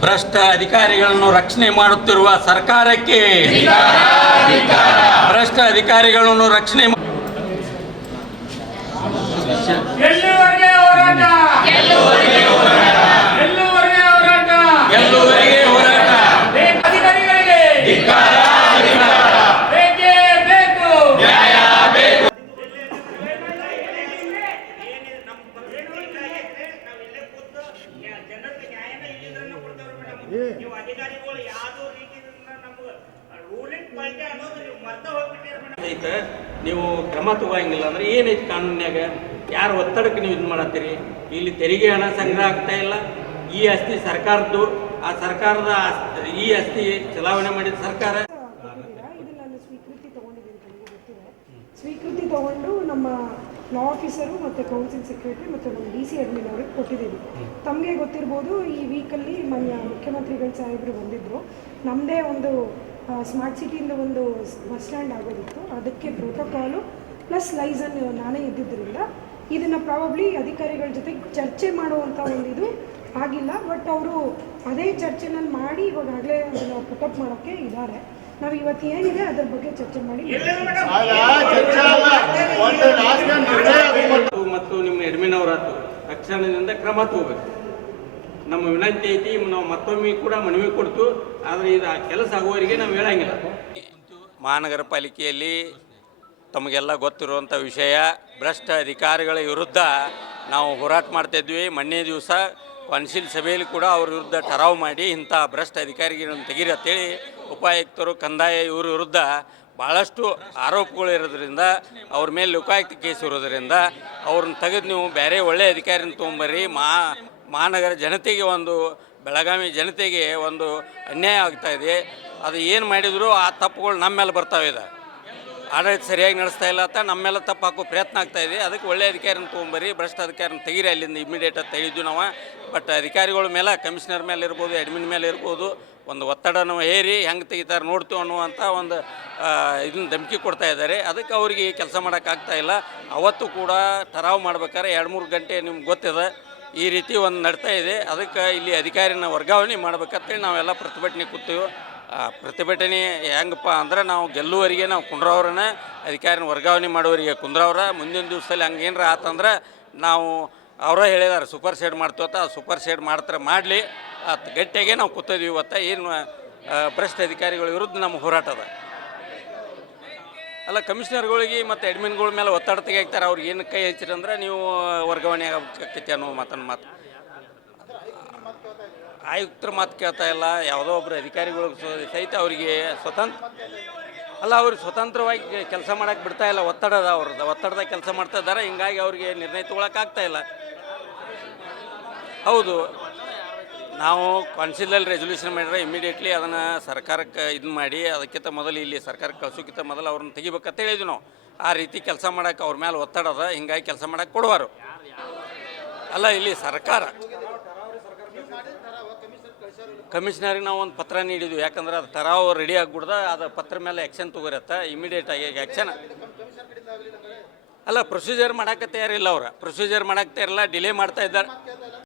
ಭ್ರಷ್ಟ ಅಧಿಕಾರಿಗಳನ್ನು ರಕ್ಷಣೆ ಮಾಡುತ್ತಿರುವ ಸರ್ಕಾರಕ್ಕೆ. ಭ್ರಷ್ಟ ಅಧಿಕಾರಿಗಳನ್ನು ರಕ್ಷಣೆ ನೀವು ಅಧಿಕಾರಿಗಳು ಯಾವುದೋ ರೀತಿಯಿಂದ ನಮ್ಗೆ ರೂಲಿಂಗ್ ಪಾರ್ಟಿ ಅನ್ನೋದು ನೀವು ಮತ್ತೆ ಹೋಗ್ಬಿಟ್ಟಿರಿ ಮೇಡಮ್. ಐತೆ ನೀವು ಕ್ರಮ ತಗೋಂಗಿಲ್ಲ ಅಂದ್ರೆ ಏನೈತಿ ಕಾನೂನ್ಯಾಗ? ಯಾರ ಒತ್ತಡಕ್ಕೆ ನೀವು ಇದು ಮಾಡತ್ತೀರಿ? ಇಲ್ಲಿ ತೆರಿಗೆ ಹಣ ಸಂಗ್ರಹ ಆಗ್ತಾ ಇಲ್ಲ. ಈ ಆಸ್ತಿ ಸರ್ಕಾರದ್ದು. ಆ ಸರ್ಕಾರದ ಆಸ್ತಿ- ಈ ಆಸ್ತಿ ಚಲಾವಣೆ ಮಾಡಿದ ಸರ್ಕಾರ. ನಾನು ಸ್ವೀಕೃತಿ ತಗೊಂಡು ನನಗೆ ಗೊತ್ತಿದೆ. ಸ್ವೀಕೃತಿ ತೊಗೊಂಡು ನಮ್ಮ ಲಾ ಆಫೀಸರು ಮತ್ತು ಕೌನ್ಸಿಲ್ ಸೆಕ್ರೆಟರಿ ಮತ್ತು ನಮ್ಮ ಡಿ ಸಿ ಅಡ್ಮಿನ್ ಅವ್ರಿಗೆ ಕೊಟ್ಟಿದ್ದೀವಿ. ತಮಗೆ ಗೊತ್ತಿರ್ಬೋದು ಈ ವೀಕಲ್ಲಿ ಮಾನ್ಯ ಮುಖ್ಯಮಂತ್ರಿಗಳ ಸಾಹೇಬರು ಬಂದಿದ್ದರು ನಮ್ಮದೇ ಒಂದು ಸ್ಮಾರ್ಟ್ ಸಿಟಿಯಿಂದ ಒಂದು ಬಸ್ ಸ್ಟ್ಯಾಂಡ್ ಆಗೋದಿತ್ತು. ಅದಕ್ಕೆ ಪ್ರೋಟೋಕಾಲು ಪ್ಲಸ್ ಲೈಸನ್ ನಾನೇ ಇದ್ದಿದ್ದರಿಂದ ಇದನ್ನು ಪ್ರಾಬಬ್ಲಿ ಅಧಿಕಾರಿಗಳ ಜೊತೆ ಚರ್ಚೆ ಮಾಡುವಂಥ ಒಂದು ಇದು ಆಗಿಲ್ಲ. ಬಟ್ ಅವರು ಅದೇ ಚರ್ಚೆನಲ್ಲಿ ಮಾಡಿ ಇವಾಗಲೇ ಪುಟಪ್ ಮಾಡೋಕ್ಕೆ ಇದ್ದಾರೆ ನಾವು ಇವತ್ತು ಏನಿದೆ ಅದ್ರ ಬಗ್ಗೆ ಚರ್ಚೆ ಮಾಡಿ ಮತ್ತು ಮತ್ತು ನಿಮ್ಮ ಅಡ್ಮಿನ್ ಅವರಾತು ತಕ್ಷಣದಿಂದ ಕ್ರಮ ತಗೋಬೇಕು. ನಮ್ಮ ವಿನಂತಿ ಐತಿ ನಾವು ಮತ್ತೊಮ್ಮೆ ಕೂಡ ಮನವಿ ಕೊಡ್ತು ಆದರೆ ಇದು ಆ ಕೆಲಸ ಆಗುವವರಿಗೆ ನಾವು ಹೇಳಂಗಿಲ್ಲ. ಮಹಾನಗರ ಪಾಲಿಕೆಯಲ್ಲಿ ತಮಗೆಲ್ಲ ಗೊತ್ತಿರುವಂಥ ವಿಷಯ ಭ್ರಷ್ಟ ಅಧಿಕಾರಿಗಳ ವಿರುದ್ಧ ನಾವು ಹೋರಾಟ ಮಾಡ್ತಾಯಿದ್ವಿ ಮೊನ್ನೆ ದಿವಸ ಕೌನ್ಸಿಲ್ ಸಭೆಯಲ್ಲಿ ಕೂಡ ಅವ್ರ ವಿರುದ್ಧ ಠರಾವ್ ಮಾಡಿ ಇಂಥ ಭ್ರಷ್ಟ ಅಧಿಕಾರಿಗಳನ್ನು ತೆಗೀರಿ ಅಂತೇಳಿ ಉಪಾಯುಕ್ತರು, ಕಂದಾಯ ಇವ್ರ ವಿರುದ್ಧ ಭಾಳಷ್ಟು ಆರೋಪಗಳು ಇರೋದ್ರಿಂದ, ಅವ್ರ ಮೇಲೆ ಲೋಕಾಯುಕ್ತ ಕೇಸ್ ಇರೋದ್ರಿಂದ ಅವ್ರನ್ನ ತೆಗೆದು ನೀವು ಬೇರೆ ಒಳ್ಳೆಯ ಅಧಿಕಾರಿನ ತೊಗೊಂಬರ್ರಿ. ಮಾ, ಮಹಾನಗರ ಜನತೆಗೆ ಒಂದು, ಬೆಳಗಾವಿ ಜನತೆಗೆ ಒಂದು ಅನ್ಯಾಯ ಆಗ್ತಾ ಇದೆ. ಅದು ಏನು ಮಾಡಿದರೂ ಆ ತಪ್ಪುಗಳು ನಮ್ಮ ಮೇಲೆ ಬರ್ತಾವೆ ಇದೆ ಆಡಳಿತ ಸರಿಯಾಗಿ ನಡೆಸ್ತಾ ಇಲ್ಲ ಅಂತ ನಮ್ಮೆಲ್ಲ ತಪ್ಪು ಹಾಕೋ ಪ್ರಯತ್ನ ಆಗ್ತಾ ಇದೆ. ಅದಕ್ಕೆ ಒಳ್ಳೆ ಅಧಿಕಾರಿನ ತೊಗೊಂಬರ್ರಿ, ಭ್ರಷ್ಟ ಅಧಿಕಾರಿನ ತೆಗೀರಿ, ಅಲ್ಲಿಂದ ಇಮಿಡಿಯೇಟ್ ಅಂತ ಹೇಳಿದ್ವಿ ನಾವು. ಬಟ್ ಅಧಿಕಾರಿಗಳ ಮೇಲೆ ಕಮಿಷನರ್ ಮೇಲೆ ಇರ್ಬೋದು ಅಡ್ಮಿನ್ ಮೇಲೆ ಇರ್ಬೋದು, ಒಂದು ಒತ್ತಡನ ಹೇರಿ ಹೆಂಗೆ ತೆಗಿತಾರೆ ನೋಡ್ತೀವಿ ಅನ್ನುವಂಥ ಒಂದು ಇದನ್ನ ಧಮಕಿ ಕೊಡ್ತಾ ಇದ್ದಾರೆ. ಅದಕ್ಕೆ ಅವ್ರಿಗೆ ಕೆಲಸ ಮಾಡೋಕ್ಕಾಗ್ತಾ ಇಲ್ಲ. ಅವತ್ತು ಕೂಡ ಠರಾವ್ ಮಾಡ್ಬೇಕಾದ್ರೆ ಎರಡು ಮೂರು ಗಂಟೆ ನಿಮ್ಗೆ ಗೊತ್ತಿದೆ. ಈ ರೀತಿ ಒಂದು ನಡ್ತಾ ಇದೆ. ಅದಕ್ಕೆ ಇಲ್ಲಿ ಅಧಿಕಾರಿನ ವರ್ಗಾವಣೆ ಮಾಡ್ಬೇಕಂತೇಳಿ ನಾವೆಲ್ಲ ಪ್ರತಿಭಟನೆ ಕೂತೀವಿ. ಪ್ರತಿಭಟನೆ ಹೆಂಗಪ್ಪ ಅಂದ್ರೆ ನಾವು ಗೆಲ್ಲುವರಿಗೆ ನಾವು ಕುಂಡ್ರವ್ರನ್ನ, ಅಧಿಕಾರಿನ ವರ್ಗಾವಣೆ ಮಾಡುವವರಿಗೆ ಕುಂದ್ರವ್ರ. ಮುಂದಿನ ದಿವಸದಲ್ಲಿ ಹಂಗೇನರ ಆತಂದ್ರೆ ನಾವು ಅವರೇ ಹೇಳಿದಾರೆ, ಸೂಪರ್ ಸೇಡ್ ಮಾಡ್ತೀವತ್ತ ಸೂಪರ್ ಸೇಡ್ ಮಾಡ್ತಾರೆ, ಮಾಡಲಿ. ಅದು ಗಟ್ಟಿಯಾಗೆ ನಾವು ಕೂತಿದ್ವಿ ಇವತ್ತು. ಏನು ಭ್ರಷ್ಟ ಅಧಿಕಾರಿಗಳ ವಿರುದ್ಧ ನಮ್ಮ ಹೋರಾಟ ಅದ. ಅಲ್ಲ, ಕಮಿಷನರ್ಗಳಿಗೆ ಮತ್ತು ಅಡ್ಮಿನ್ಗಳ ಮೇಲೆ ಒತ್ತಡ ತೆಗಿತಾರೆ ಅವ್ರಿಗೆ ಏನು ಕೈ ಹಚ್ಚಿರಿ ನೀವು ವರ್ಗಾವಣೆ ಆಗಬೇಕೈತಿ ಅನ್ನೋ ಮಾತನ್ನು ಮಾತು. ಆಯುಕ್ತರ ಮಾತು ಕೇಳ್ತಾ ಇಲ್ಲ, ಯಾವುದೋ ಒಬ್ಬರು ಅಧಿಕಾರಿಗಳು ಸಹಿತ ಅವರಿಗೆ ಸ್ವತಂತ್ರ, ಅಲ್ಲ ಅವ್ರಿಗೆ ಸ್ವತಂತ್ರವಾಗಿ ಕೆಲಸ ಮಾಡಕ್ಕೆ ಬಿಡ್ತಾ ಇಲ್ಲ, ಒತ್ತಡದ ಅವರು ಅವ್ರದ್ದು ಒತ್ತಡದಾಗ ಕೆಲಸ ಮಾಡ್ತಾ ಇದ್ದಾರೆ, ಹಿಂಗಾಗಿ ಅವ್ರಿಗೆ ನಿರ್ಣಯ ತೊಗೊಳಕ್ಕಾಗ್ತಾ ಇಲ್ಲ. ಹೌದು. ನಾವು ಕೌನ್ಸಿಲಲ್ಲಿ ರೆಸೊಲ್ಯೂಷನ್ ಮಾಡಿದ್ರೆ ಇಮಿಡಿಯೇಟ್ಲಿ ಅದನ್ನು ಸರ್ಕಾರಕ್ಕೆ ಇದು ಮಾಡಿ, ಅದಕ್ಕಿಂತ ಮೊದಲು ಇಲ್ಲಿ ಸರ್ಕಾರಕ್ಕೆ ಕಳಿಸೋಕ್ಕಿಂತ ಮೊದಲು ಅವ್ರನ್ನ ತೆಗಿಬೇಕಂತ ಹೇಳಿದ್ವಿ ನಾವು. ಆ ರೀತಿ ಕೆಲಸ ಮಾಡೋಕ್ಕೆ ಅವ್ರ ಮೇಲೆ ಒತ್ತಡದ, ಹಿಂಗಾಗಿ ಕೆಲಸ ಮಾಡೋಕ್ಕೆ ಕೊಡುವರು ಅಲ್ಲ, ಇಲ್ಲಿ ಸರ್ಕಾರ ಕಮಿಷನರಿಗೆ ನಾವು ಒಂದು ಪತ್ರ ನೀಡಿದ್ವಿ. ಯಾಕಂದ್ರೆ ಅದು ತರಾವು ರೆಡಿ ಆಗ್ಬಿಡ್ದ, ಅದು ಪತ್ರ ಮೇಲೆ ಆ್ಯಕ್ಷನ್ ತೊಗೊರತ್ತ ಇಮಿಡಿಯೇಟ್ ಆಗಿ ಆ್ಯಕ್ಷನ್ ಅಲ್ಲ ಪ್ರೊಸೀಜರ್ ಮಾಡಕ್ಕೆ ತಯಾರಿಲ್ಲ ಅವ್ರು. ಪ್ರೊಸೀಜರ್ ಮಾಡಕ್ಕೆ ತಯಾರಿಲ್ಲ ಡಿಲೇ ಮಾಡ್ತಾ ಇದ್ದಾರೆ.